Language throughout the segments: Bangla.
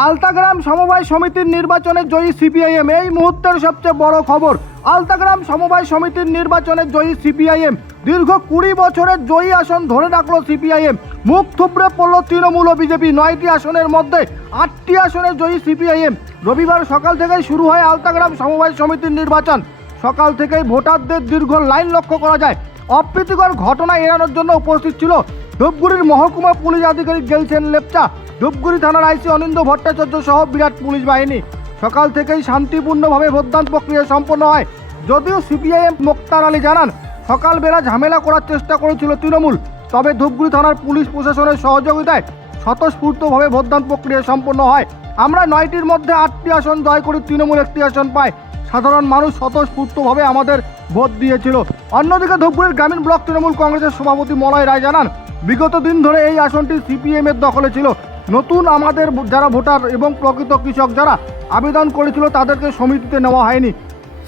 আলতাগ্রাম সমবায় সমিতির নির্বাচনে জয়ী সিপিআইএম, এই মুহূর্তের সবচেয়ে বড় খবর। আলতাগ্রাম সমবায় সমিতির নির্বাচনে জয়ী সিপিআইএম, দীর্ঘ কুড়ি বছরের জয়ী আসন ধরে রাখল সিপিআইএম। মুখ থুবড়ে পড়ল তৃণমূল ও বিজেপি। নয়টি আসনের মধ্যে আটটি আসনে জয়ী সিপিআইএম। রবিবার সকাল থেকেই শুরু হয় আলতাগ্রাম সমবায় সমিতির নির্বাচন। সকাল থেকেই ভোটারদের দীর্ঘ লাইন লক্ষ্য করা যায়। অপ্রীতিকর ঘটনা এড়ানোর জন্য উপস্থিত ছিল ধূপগুড়ির মহকুমা পুলিশ আধিকারিক গেলছেন লেপচা। ধূপগুড়ি থানার আইসি অনিন্দ ভট্টাচার্য সহ বিরাট পুলিশ বাহিনী। সকাল থেকেই শান্তিপূর্ণভাবে ভোটদান প্রক্রিয়া সম্পন্ন হয়। যদিও সিপিআইএম মোক্তার আলী জানান, সকালবেলা ঝামেলা করার চেষ্টা করেছিল তৃণমূল, তবে ধূপগুড়ি থানার পুলিশ প্রশাসনের সহযোগিতায় স্বতঃস্ফূর্তভাবে ভোটদান প্রক্রিয়া সম্পন্ন হয়। আমরা নয়টির মধ্যে আটটি আসন জয় করি তৃণমূল একটি আসন পায় সাধারণ মানুষ স্বতঃস্ফূর্তভাবে আমাদের ভোট দিয়েছিল। অন্যদিকে ধূপগুড়ির গ্রামীণ ব্লক তৃণমূল কংগ্রেসের সভাপতি মলয় রায় জানান, বিগত দিন ধরে এই আসনটি সিপিএমের দখলে ছিল। নতুন আমাদের যারা ভোটার এবং প্রকৃত কৃষক যারা আবেদন করেছিল তাদেরকে সমিতিতে নেওয়া হয়নি।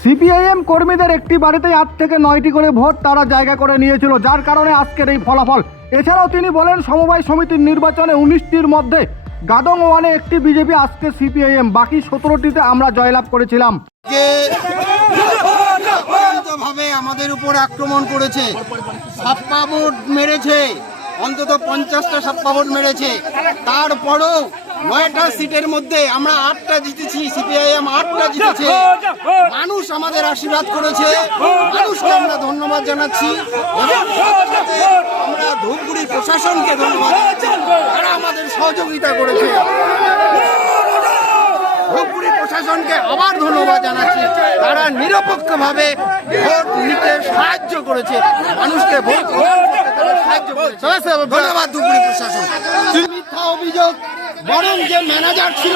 সিপিআইএম কর্মীদের একটি বাড়িতে আট থেকে নয়টি করে ভোট তারা জায়গা করে নিয়েছিল, যার কারণে আজকের এই ফলাফল। এছাড়াও তিনি বলেন, সমবায় সমিতির নির্বাচনে উনিশটির মধ্যে গাদং ওয়ানে একটি বিজেপি, আজকে সিপিআইএম, বাকি সতেরোটিতে আমরা জয়লাভ করেছিলাম। আমাদের উপর আক্রমণ করেছে মেরেছে অন্তত পঞ্চাশটা সাপ্পা ভোট মেরেছে। তারপরও নয়টা সিটের মধ্যে আমরা আটটা জিতেছি, সিপিআইএম আটটা জিতেছে। মানুষ আমাদের আশীর্বাদ করেছে। মানুষকে আমরা ধন্যবাদ জানাচ্ছি। আমরা ধূপগুড়ি প্রশাসনকে ধন্যবাদ তারা আমাদের সহযোগিতা করেছে। ধূপগুড়ি প্রশাসনকে আবার ধন্যবাদ জানাচ্ছি। তারা নিরপেক্ষভাবে ভোট নিতে সাহায্য করেছে। মানুষকে ভোট সাহায্য করেছে। ধন্যবাদ ধূপগুড়ি প্রশাসন। মিথ্যা অভিযোগ বরং যে ম্যানেজার ছিল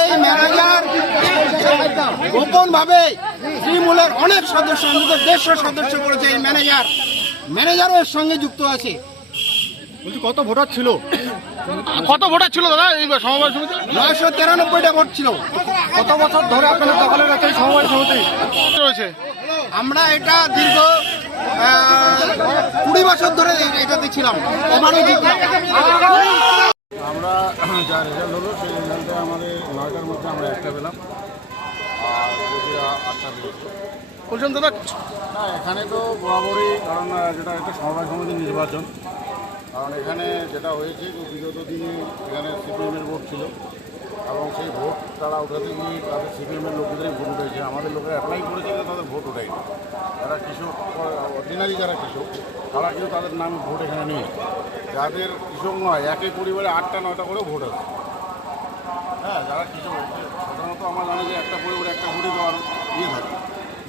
এই ম্যানেজার গোপন ভাবে তৃণমূলের অনেক সদস্য অন্তত দেড়শো সদস্য করেছে এই ম্যানেজার ম্যানেজারও এর সঙ্গে যুক্ত আছে। বলছি কত ভোটার ছিল? কত ভোটার ছিল দাদা এই সমবায় সমিতি? নয়শো তিরানব্বইটা ভোট ছিল। কত বছর ধরে আপনারা দখলে রাখেন সমবায় সমিতি। রয়েছে। আমরা এটা দীর্ঘ কুড়ি বছর ধরে এটাতে ছিলাম এবারও আমরা যা রেজাল্ট হলো সেই রেজাল্টে আমাদের নয়টার মধ্যে আমরা একটা পেলাম। আর আটটা বলছেন দাদা না এখানে তো বরাবরই কারণ যেটা একটা সমবায় সমিতির নির্বাচন। কারণ এখানে যেটা হয়েছে বিগত দিনে এখানে সিপিএমের ভোট ছিল এবং সেই ভোট তারা উঠাতে গিয়ে তাদের সিপিএমের লোকেদেরই ভোট উঠেছে। আমাদের লোকেরা অ্যাপ্লাই করেছে তাদের ভোট ওঠায়নি যারা কৃষক অর্ডিনারি যারা কৃষক, তারা কিন্তু তাদের নামে ভোট এখানে নেই। যাদের কৃষক নয় একই পরিবারে আটটা, নয়টা করে ভোট আছে। হ্যাঁ যারা কৃষক সাধারণত আমার জানি যে একটা পরিবারে একটা ভোটই দেওয়ার ইয়ে থাকে।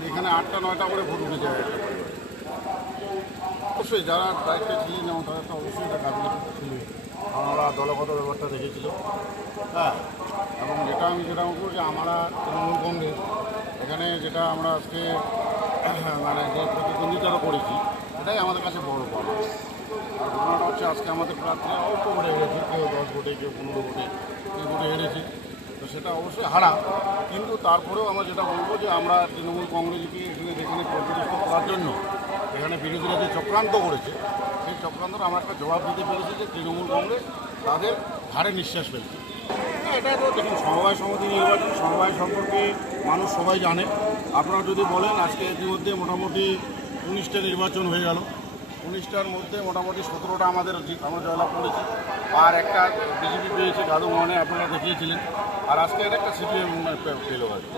এখানে আটটা, নয়টা করে ভোট উঠে যায় একটা অবশ্যই যারা দায়িত্বে ছিলেন এবং তাদের তো অবশ্যই এটা গাফিলতি ছিল। ওরা দলগত ব্যাপারটা দেখেছিল হ্যাঁ এবং যেটা আমি যেটা বলব যে আমরা তৃণমূল কংগ্রেস, এখানে যেটা আমরা আজকে মানে যে প্রতিদ্বন্দ্বিতা করেছি, এটাই আমাদের কাছে বড় পাওয়া। আর ঘটনাটা হচ্ছে আজকে আমাদের প্রার্থীরা অল্প ভোটে হেরেছে, কেউ দশ ভোটে, কেউ পনেরো ভোটে কেউ ভোটে হেরেছে। তো সেটা অবশ্যই হারা। কিন্তু তারপরেও আমরা যেটা বলব যে আমরা তৃণমূল কংগ্রেসকে এখানে যেখানে পর্যদস্ত করার জন্য এখানে বিরোধীরা যে চক্রান্ত করেছে সেই চক্রান্তটা আমরা একটা জবাব দিতে পেরেছি যে তৃণমূল কংগ্রেস তাদের ঘাড়ে নিঃশ্বাস ফেলছে। না, এটা তো দেখুন সমবায় সমিতি নির্বাচন সমবায় সম্পর্কে মানুষ সবাই জানে। আপনারা যদি বলেন আজকে ইতিমধ্যে মোটামুটি উনিশটা নির্বাচন হয়ে গেল। উনিশটার মধ্যে মোটামুটি সতেরোটা আমাদের আমরা জয়লাভ করেছি। আর একটা বিজেপি পেয়েছে গাদু মনে আপনারা দেখিয়েছিলেন। আর আজকে একটা সিপিএম পেল কি।